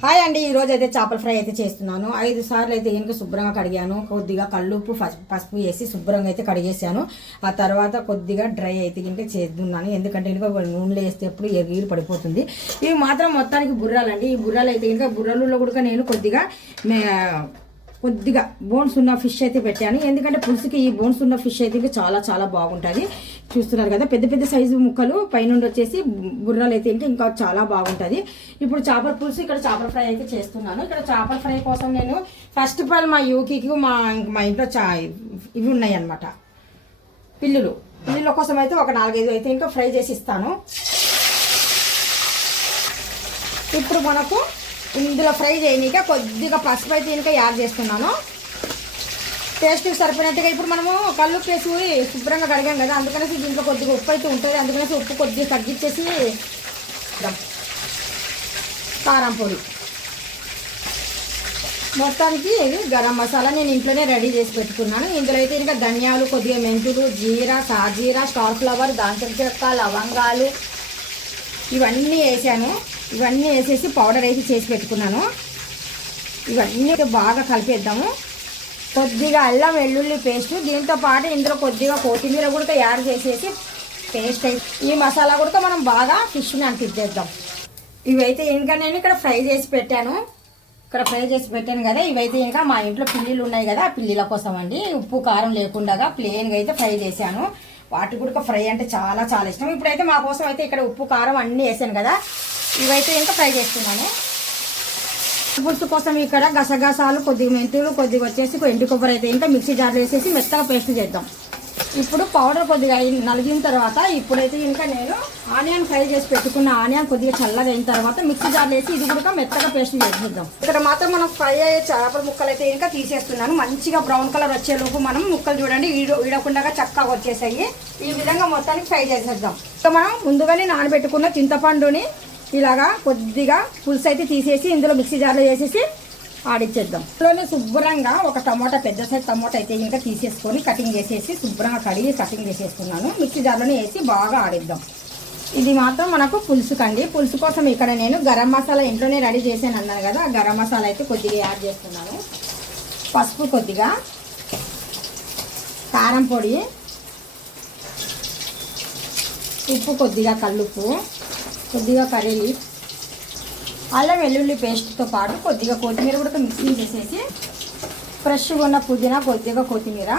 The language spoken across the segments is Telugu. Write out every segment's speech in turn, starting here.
హాయ్ అండి, ఈరోజు అయితే చేపల ఫ్రై అయితే చేస్తున్నాను. 5 సార్లు అయితే కనుక శుభ్రంగా కడిగాను. కొద్దిగా కల్లుప్పు పసుపు వేసి శుభ్రంగా అయితే కడిగేసాను. ఆ తర్వాత కొద్దిగా డ్రై అయితే కనుక చేస్తున్నాను. ఎందుకంటే కనుక నూనెలో వేస్తే ఎప్పుడు ఎగిరి పడిపోతుంది. ఇవి మాత్రం మొత్తానికి బుర్రాలండి. ఈ బుర్రాలు అయితే కనుక బుర్రలలో కూడా నేను కొద్దిగా బోన్స్ ఉన్న ఫిష్ అయితే పెట్టాను. ఎందుకంటే పులుసుకి ఈ బోన్స్ ఉన్న ఫిష్ అయితే చాలా చాలా బాగుంటుంది. చూస్తున్నారు కదా, పెద్ద పెద్ద సైజు ముక్కలు పైనుండి వచ్చేసి బుర్రలు అయితే ఇంకా చాలా బాగుంటుంది. ఇప్పుడు చేపల పులుసు, ఇక్కడ చేపల ఫ్రై అయితే చేస్తున్నాను. ఇక్కడ చేపల ఫ్రై కోసం నేను ఫస్ట్ ఆఫ్ ఆల్ మా యూకీకి మా ఇంట్లో ఇవి ఉన్నాయి అన్నమాట, పిల్లుల కోసం అయితే ఒక 4-5 అయితే ఇంకా ఫ్రై చేసి ఇస్తాను. ఇప్పుడు మనకు ఇందులో ఫ్రై చేయనీక కొద్దిగా పసుపు అయితే ఇంకా యాడ్ చేస్తున్నాను. టేస్ట్ సరిపోయినట్టుగా ఇప్పుడు మనము కళ్ళు వేసి శుభ్రంగా కడిగాం కదా, అందుకనేసి దీంట్లో కొద్దిగా ఉప్పు అయితే ఉంటుంది. అందుకనేసి ఉప్పు కొద్దిగా తగ్గించేసి కారం పొడి, మొత్తానికి గరం మసాలా నేను ఇంట్లోనే రెడీ చేసి పెట్టుకున్నాను. ఇందులో అయితే ఇంకా ధనియాలు, కొద్దిగా మెంతులు, జీరా, సాజీరా, స్టార్ ఫ్లవర్, దాల్చిన చెక్క, లవంగాలు ఇవన్నీ వేసాను. ఇవన్నీ వేసేసి పౌడర్ అయితే చేసి పెట్టుకున్నాను. ఇవన్నీ బాగా కలిపేద్దాము. కొద్దిగా అల్లం వెల్లుల్లి పేస్ట్, దీంతో పాటు ఇందులో కొద్దిగా కొత్తిమీర కూడా యాడ్ చేసేసి పేస్ట్ అయితే ఈ మసాలా కూడా మనం బాగా ఫిష్ని అంటిద్దేద్దాం. ఇవైతే ఇంకా నేను ఇక్కడ ఫ్రై చేసి పెట్టాను. కదా, ఇవైతే ఇంకా మా ఇంట్లో పిల్లిలు ఉన్నాయి కదా, ఆ పిల్లిల కోసం అండి. ఉప్పు కారం లేకుండా ప్లెయిన్గా అయితే ఫ్రై చేశాను. వాటి కూడా ఫ్రై అంటే చాలా చాలా ఇష్టం. ఇప్పుడైతే మా కోసం అయితే ఇక్కడ ఉప్పు కారం అన్నీ వేసాను కదా, ఇవైతే ఇంకా ఫ్రై చేస్తున్నాను. పులుసు కోసం ఇక్కడ గసగసాలు, కొద్దిగా మెంతులు, కొద్దిగా వచ్చేసి ఎండు కొబ్బరి అయితే ఇంకా మిక్సీ జార్లో వేసేసి మెత్తగా పేస్ట్ చేద్దాం. ఇప్పుడు పౌడర్ కొద్దిగా నలిగిన తర్వాత ఇప్పుడైతే ఇంకా నేను ఆనియన్ ఫ్రై చేసి పెట్టుకున్న ఆనియన్ కొద్దిగా చల్లగా అయిన తర్వాత మిక్సీ జార్లో వేసి ఇది కూడా మెత్తగా పేస్ట్ చేసేద్దాం. ఇక్కడ మాత్రం మనం ఫ్రై అయ్యే చేపల ముక్కలు అయితే ఇంకా తీసేస్తున్నాను. మంచిగా బ్రౌన్ కలర్ వచ్చేలోపు మనం ముక్కలు చూడండి ఈడకుండా చక్కగా వచ్చేసాయి. ఈ విధంగా మొత్తానికి ఫ్రై చేసేద్దాం. ఇంకా మనం ముందుగానే నానబెట్టుకున్న చింతపండుని ఇలాగా కొద్దిగా పులుసు అయితే తీసేసి ఇందులో మిక్సీ జార్లో వేసేసి ఆడిచ్చేద్దాం. ఇందులోనే శుభ్రంగా ఒక టమోటా, పెద్ద సైజ్ టమోటా అయితే ఇంకా తీసేసుకొని కటింగ్ చేసేసి శుభ్రంగా కడిగి కటింగ్ చేసేసుకున్నాను. మిక్సీ జార్లోనే వేసి బాగా ఆడిద్దాం. ఇది మాత్రం మనకు పులుసు కండి. పులుసు కోసం ఇక్కడ నేను గరం మసాలా ఇంట్లోనే రెడీ చేసాను అన్నాను కదా, ఆ గరం మసాలా అయితే కొద్దిగా యాడ్ చేస్తున్నాను. పసుపు కొద్దిగా, కారం పొడి, ఉప్పు కొద్దిగా, కల్లుప్పు కొద్దిగా, కర్రీ లీఫ్, అల్లం వెల్లుల్లి పేస్ట్తో పాటు కొద్దిగా కొత్తిమీర కూడా మిక్సింగ్ చేసేసి ఫ్రెష్గా ఉన్న పుదీనా, కొద్దిగా కొత్తిమీర,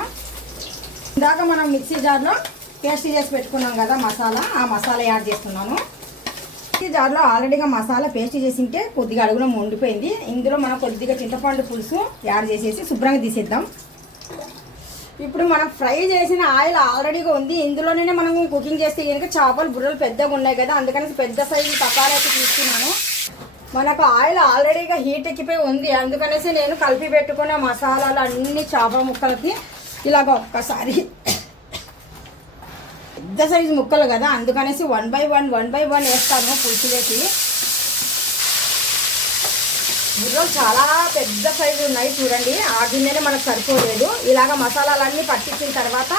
ఇందాక మనం మిక్సీ జార్లో పేస్ట్ చేసి పెట్టుకున్నాం కదా మసాలా, ఆ మసాలా యాడ్ చేస్తున్నాను. మిక్సీ జార్లో ఆల్రెడీగా మసాలా పేస్ట్ చేసింటే కొద్దిగా అడుగులో వండిపోయింది. ఇందులో మనం కొద్దిగా చింతపండు పులుసు యాడ్ చేసేసి శుభ్రంగా తీసేద్దాం. ఇప్పుడు మనం ఫ్రై చేసిన ఆయిల్ ఆల్రెడీగా ఉంది. ఇందులోనే మనం కుకింగ్ చేస్తే కనుక చేపలు బుర్రలు పెద్దగా ఉన్నాయి కదా, అందుకని పెద్ద సైజు తపాలు అయితే తీసుకున్నాను. మనకు ఆయిల్ ఆల్రెడీగా హీట్ ఎక్కిపోయి ఉంది, అందుకనేసి నేను కలిపి పెట్టుకున్న మసాలాలు అన్ని చేపల ముక్కలకి ఇలాగ ఒక్కసారి, పెద్ద సైజు ముక్కలు కదా అందుకనేసి 1 by 1 వేస్తాను పులుసులోకి. బుర్రలు చాలా పెద్ద సైజు ఉన్నాయి చూడండి, ఆ గిన్నెనే మనకు సరిపోలేదు. ఇలాగ మసాలాలన్నీ పట్టించిన తర్వాత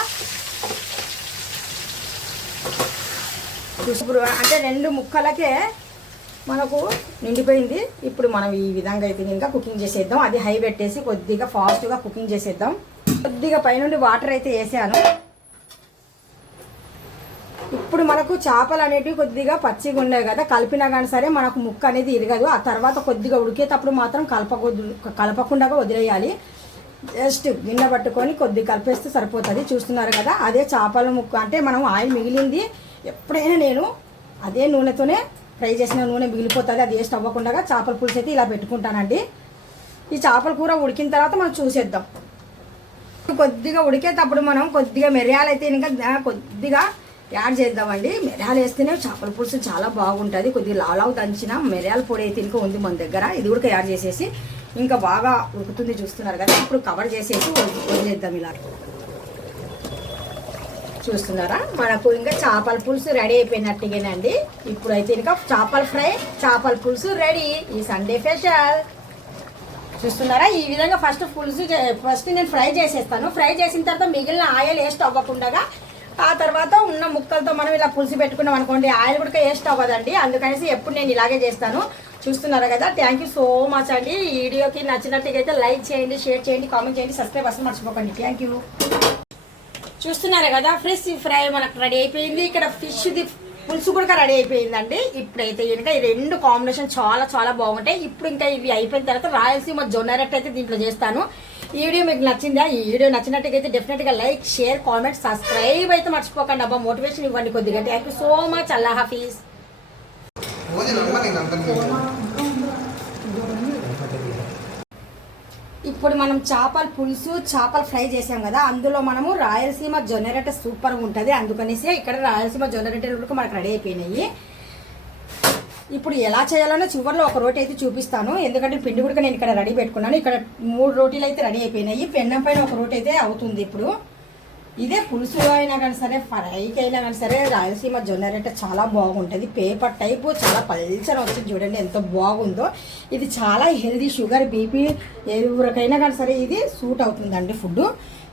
అంటే 2 ముక్కలకే మనకు నిండిపోయింది. ఇప్పుడు మనం ఈ విధంగా అయితే ఇంకా కుకింగ్ చేసేద్దాం. అది హై పెట్టేసి కొద్దిగా ఫాస్ట్గా కుకింగ్ చేసేద్దాం. కొద్దిగా పైనుండి వాటర్ అయితే వేసాను. ఇప్పుడు మనకు చేపలు అనేటివి కొద్దిగా పచ్చిగా ఉన్నాయి కదా, కలిపినా కానీ సరే మనకు ముక్క అనేది ఇరగదు. ఆ తర్వాత కొద్దిగా ఉడికేటప్పుడు మాత్రం కలపకుండా వదిలేయాలి. జస్ట్ గిన్నె పట్టుకొని కొద్దిగా కలిపేస్తే సరిపోతుంది. చూస్తున్నారు కదా, అదే చేపల ముక్క అంటే మనం ఆయిల్ మిగిలింది ఎప్పుడైనా నేను అదే నూనెతోనే ఫ్రై చేసిన నూనె మిగిలిపోతుంది, అది వేస్ట్ అవ్వకుండా చేపల పులుసు అయితే ఇలా పెట్టుకుంటానండి. ఈ చేపల కూర ఉడికిన తర్వాత మనం చూసేద్దాం. కొద్దిగా ఉడికేటప్పుడు మనం కొద్దిగా మిరియాలు అయితే ఇంకా కొద్దిగా యాడ్ చేద్దామండి. మిరియాలు వేస్తేనే చేపల పులుసు చాలా బాగుంటుంది. కొద్దిగా లావు దంచిన మిరియాల పొడి అయితే ఇంకా ఉంది మన దగ్గర, ఇది కూడా యాడ్ చేసేసి ఇంకా బాగా ఉడుకుతుంది. చూస్తున్నారు కదా, ఇప్పుడు కవర్ చేసేసి వదిలేద్దాం. ఇలా చూస్తున్నారా, మనకు ఇంకా చేపల పులుసు రెడీ అయిపోయినట్టుగానండి. ఇప్పుడైతే ఇంకా చేపల ఫ్రై, చేపల పులుసు రెడీ. ఈ సండే స్పెషల్ చూస్తున్నారా, ఈ విధంగా ఫస్ట్ నేను ఫ్రై చేసేస్తాను. ఫ్రై చేసిన తర్వాత మిగిలిన ఆయిల్ వేస్ట్ అవ్వకుండా ఆ తర్వాత ఉన్న ముక్కలతో మనం ఇలా పులుసు పెట్టుకున్నాం అనుకోండి ఆయిల్ కూడా వేస్ట్ అవ్వదండి. అందుకనేసి ఎప్పుడు నేను ఇలాగే చేస్తాను. చూస్తున్నారు కదా. థ్యాంక్ యూ సో మచ్ అండి. ఈ వీడియోకి నచ్చినట్టుగైతే లైక్ చేయండి, షేర్ చేయండి, కామెంట్ చేయండి, సబ్స్క్రైబ్ అసలు మర్చిపోకండి. Thank you. చూస్తున్నారు కదా ఫిష్ ఫ్రై మనకు రెడీ అయిపోయింది. ఇక్కడ ఫిష్ది పులుసు కూడా రెడీ అయిపోయిందండి. ఇప్పుడైతే ఇంకా ఈ రెండు కాంబినేషన్ చాలా చాలా బాగుంటాయి. ఇప్పుడు ఇంకా ఇవి అయిపోయిన తర్వాత రాయలసీమ జొన్న రొట్టె అయితే దీంట్లో చేస్తాను. ఈ వీడియో మీకు నచ్చిందా? ఈ వీడియో నచ్చినట్టుగైతే డెఫినెట్గా లైక్, షేర్, కామెంట్, సబ్స్క్రైబ్ అయితే మర్చిపోకండి అబ్బా. మోటివేషన్ ఇవ్వండి కొద్దిగా. Thank you so much. అల్లా హాఫీజ్. ఇప్పుడు మనం చేపల పులుసు, చేపల ఫ్రై చేసాం కదా, అందులో మనము రాయలసీమ జొన్న రొట్టె సూపర్గా ఉంటుంది. అందుకనేసి ఇక్కడ రాయలసీమ జొన్న రొట్టెలు మనకు రెడీ అయిపోయినాయి. ఇప్పుడు ఎలా చేయాలనో చివరిలో ఒక రోటీ అయితే చూపిస్తాను. ఎందుకంటే పిండి కూడా నేను ఇక్కడ రెడీ పెట్టుకున్నాను. ఇక్కడ 3 రోటీలు అయితే రెడీ అయిపోయినాయి. పెన్నం పైన ఒక రోటీ అయితే అవుతుంది. ఇప్పుడు ఇదే పులుసు అయినా కానీ సరే, ఫ్రైకి అయినా కానీ సరే, రాయలసీమ జొన్న రొట్టె చాలా బాగుంటుంది. పేపర్ టైపు చాలా పల్చన వచ్చింది చూడండి ఎంత బాగుందో. ఇది చాలా హెల్దీ, షుగర్, బీపీ ఎవరికైనా కానీ సరే ఇది సూట్ అవుతుందండి ఫుడ్.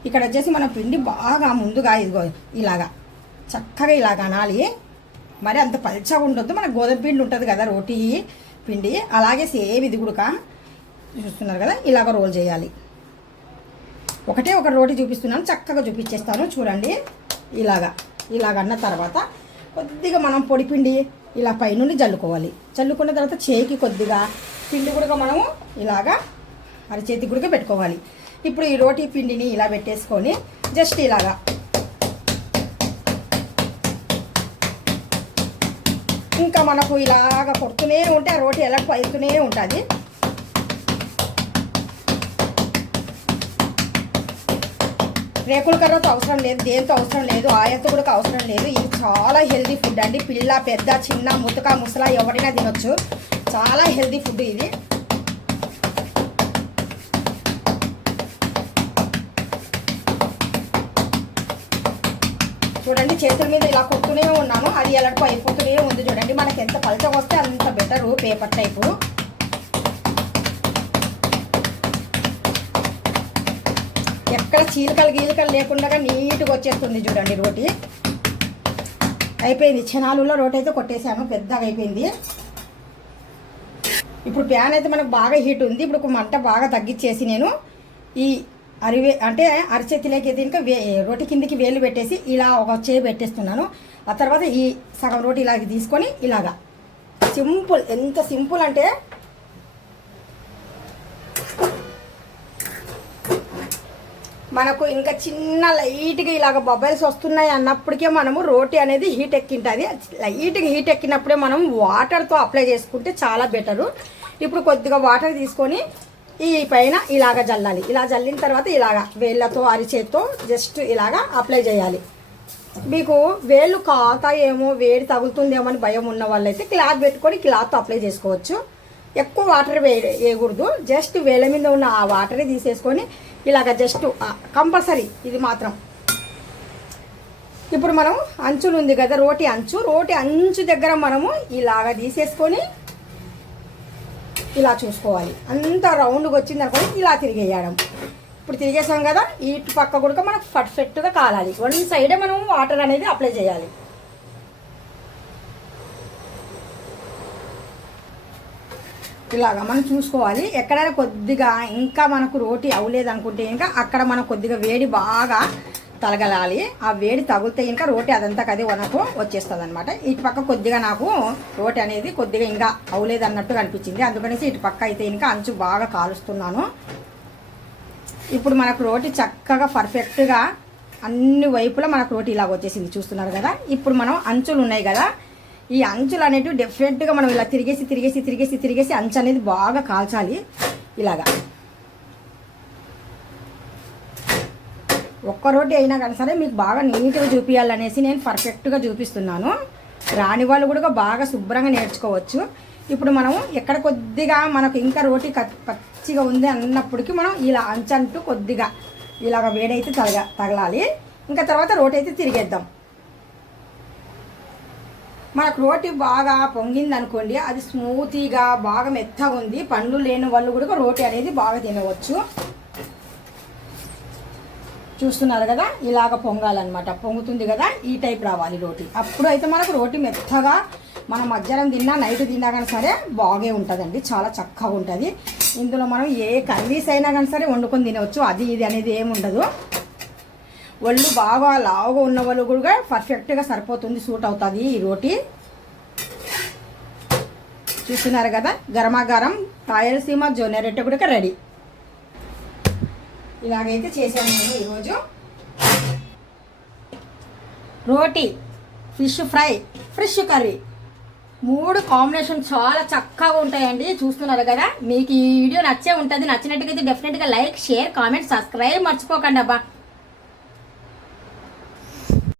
ఇక్కడ వచ్చేసి మనం పిండి బాగా ముందుగా ఇదిగో ఇలాగా చక్కగా ఇలాగ అనాలి. మరి అంత పల్చగా ఉండొద్దు. మన గోధుమ పిండి ఉంటుంది కదా రోటీ పిండి, అలాగే సేమ్ ఇది కూడా చూస్తున్నారు కదా ఇలాగ రోల్ చేయాలి. ఒకటే ఒక రోటీ చూపిస్తున్నాను, చక్కగా చూపించేస్తాను చూడండి. ఇలాగ అన్న తర్వాత కొద్దిగా మనం పొడిపిండి ఇలా పైనుండి జల్లుకోవాలి. జల్లుకున్న తర్వాత చేయికి కొద్దిగా పిండి కూడా మనము ఇలాగా అరచేతికి కూడా పెట్టుకోవాలి. ఇప్పుడు ఈ రోటీ పిండిని ఇలా పెట్టేసుకొని జస్ట్ ఇలాగా ఇంకా మనకు ఇలాగ కొడుతూనే ఉంటే ఆ రోటీ ఎలా పైతూనే ఉంటుంది. రేకుల కర్రతో అవసరం లేదు, దేంతో అవసరం లేదు, ఆయిల్తో కూడా అవసరం లేదు. ఇది చాలా హెల్దీ ఫుడ్ అండి. పిల్ల, పెద్ద, చిన్న, ముతక, ముసలా ఎవరైనా తినొచ్చు. చాలా హెల్దీ ఫుడ్ ఇది. చూడండి చేతుల మీద ఇలా కొడుతూనే ఉన్నాను, అది ఎలాంటి అయిపోతూనే ఉంది. చూడండి మనకి ఎంత పలచగా వస్తే అంత బెటరు పేపర్ టైపు. ఎక్కడ చీలికలు లేకుండా నీట్గా వచ్చేస్తుంది చూడండి రోటీ. అయిపోయింది. క్షణాలలో రోటీ అయితే కొట్టేసాను, పెద్దగా అయిపోయింది. ఇప్పుడు ప్యాన్ అయితే మనకు బాగా హీట్ ఉంది. ఇప్పుడు మంట బాగా తగ్గించేసి నేను ఈ అరిచేతిలోకి ఇంకా రోటీ కిందికి వేలు పెట్టేసి ఇలా ఒక చేయి పెట్టేస్తున్నాను. ఆ తర్వాత ఈ సగం రోటీ ఇలాగ తీసుకొని ఇలాగా సింపుల్, ఎంత సింపుల్ అంటే మనకు ఇంకా చిన్న లైట్గా ఇలాగ బబల్స్ వస్తున్నాయి అన్నప్పటికే మనము రోటీ అనేది హీట్ ఎక్కింటుంది. లైట్గా హీట్ ఎక్కినప్పుడే మనం వాటర్తో అప్లై చేసుకుంటే చాలా బెటరు. ఇప్పుడు కొద్దిగా వాటర్ తీసుకొని ఈ పైన ఇలాగ జల్లాలి. ఇలా జల్లిన తర్వాత ఇలాగ వేళ్ళతో అరిచేత్తో జస్ట్ ఇలాగా అప్లై చేయాలి. మీకు వేళ్ళు కాతాయేమో, వేడి తగులుతుందేమో అని భయం ఉన్న వాళ్ళైతే క్లాత్ పెట్టుకొని క్లాత్తో అప్లై చేసుకోవచ్చు. ఎక్కువ వాటర్ వేయకూడదు. జస్ట్ వేళ్ళ మీద ఉన్న ఆ వాటరే తీసేసుకొని ఇలాగ జస్ట్ కంపల్సరీ ఇది మాత్రం. ఇప్పుడు మనం అంచులు ఉంది కదా రోటీ అంచు దగ్గర మనము ఇలాగ తీసేసుకొని ఇలా చూసుకోవాలి. అంత రౌండ్గా వచ్చింది అనుకోని ఇలా తిరిగేయడం. ఇప్పుడు తిరిగేసాం కదా, ఇటు పక్క కూడా మనకు పర్ఫెక్ట్గా కాలాలి. 1 సైడే మనం వాటర్ అనేది అప్లై చేయాలి. ఇలాగా మనం చూసుకోవాలి. ఎక్కడైనా కొద్దిగా ఇంకా మనకు రోటీ అవ్వలేదు అనుకుంటే ఇంకా అక్కడ మనం కొద్దిగా వేడి బాగా తలగలాలి. ఆ వేడి తగిలితే ఇంకా రోటీ అదంతా కదే వనకు వచ్చేస్తుంది అనమాట. ఇటు పక్క కొద్దిగా నాకు రోటీ అనేది కొద్దిగా ఇంకా అవ్వలేదు అన్నట్టుగా అనిపించింది. అందుకనేసి ఇటు పక్క అయితే ఇంకా అంచు బాగా కాలుస్తున్నాను. ఇప్పుడు మనకు రోటీ చక్కగా పర్ఫెక్ట్గా అన్ని వైపులా మనకు రోటీ ఇలాగ వచ్చేసింది చూస్తున్నారు కదా. ఇప్పుడు మనం అంచులు ఉన్నాయి కదా, ఈ అంచులు అనేటివి డెఫినెట్గా మనం ఇలా తిరిగేసి అంచు అనేది బాగా కాల్చాలి. ఇలాగా ఒక్క రోటీ అయినా కానీ సరే మీకు బాగా నీట్గా చూపించాలనేసి నేను పర్ఫెక్ట్గా చూపిస్తున్నాను. రాని వాళ్ళు కూడా బాగా శుభ్రంగా నేర్చుకోవచ్చు. ఇప్పుడు మనం ఎక్కడ కొద్దిగా మనకు ఇంకా రోటీ పచ్చిగా ఉంది అన్నప్పటికీ మనం ఇలా అంచంటూ కొద్దిగా ఇలాగ వేడైతే తగలాలి. ఇంకా తర్వాత రోటీ అయితే తిరిగేద్దాం. మనకు రోటీ బాగా పొంగింది అనుకోండి, అది స్మూతీగా బాగా మెత్తగా ఉంది, పండ్లు లేని వాళ్ళు కూడా రోటీ అనేది బాగా తినవచ్చు. చూస్తున్నారు కదా, ఇలాగ పొంగాలన్నమాట. పొంగుతుంది కదా, ఈ టైప్ రావాలి రోటీ. అప్పుడు అయితే మనకు రోటీ మెత్తగా మనం మధ్యాహ్నం తిన్నా నైట్ తిన్నా కానీ సరే బాగే ఉంటుందండి, చాలా చక్కగా ఉంటుంది. ఇందులో మనం ఏ కర్రీస్ అయినా కానీ సరే వండుకొని తినవచ్చు, అది ఇది అనేది ఏమి ఉండదు. ఒళ్ళు బాగా లావుగా ఉన్న వాళ్ళు కూడా పర్ఫెక్ట్గా సరిపోతుంది, సూట్ అవుతుంది ఈ రోటీ. చూస్తున్నారు కదా, గరమాగరం రాయలసీమ జొన్న రొట్టె కూడా రెడీ. ఇలాగైతే చేశాను నేను ఈరోజు. రోటీ, fish fry, fish curry, 3 combination చాలా చక్కగా ఉంటాయండి. చూస్తున్నారు కదా, మీకు ఈ వీడియో నచ్చే ఉంటుంది. నచ్చినట్టుగా అయితే డెఫినెట్గా లైక్, షేర్, కామెంట్, సబ్స్క్రైబ్ మర్చిపోకండి అబ్బా.